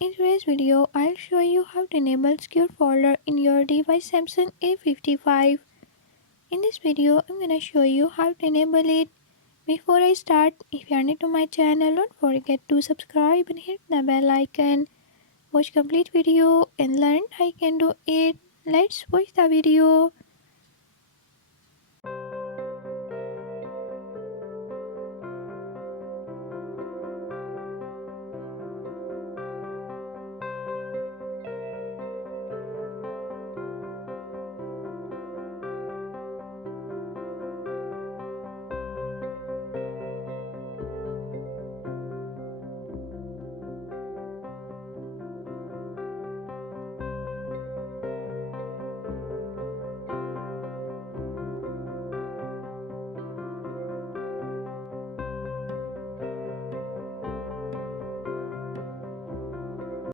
in today's video, I'll show you how to enable secure folder in your device Samsung A55. In this video, I'm gonna show you how to enable it. Before I start, if you are new to my channel, don't forget to subscribe and hit the bell icon. Watch complete video and learn how you can do it. Let's watch the video.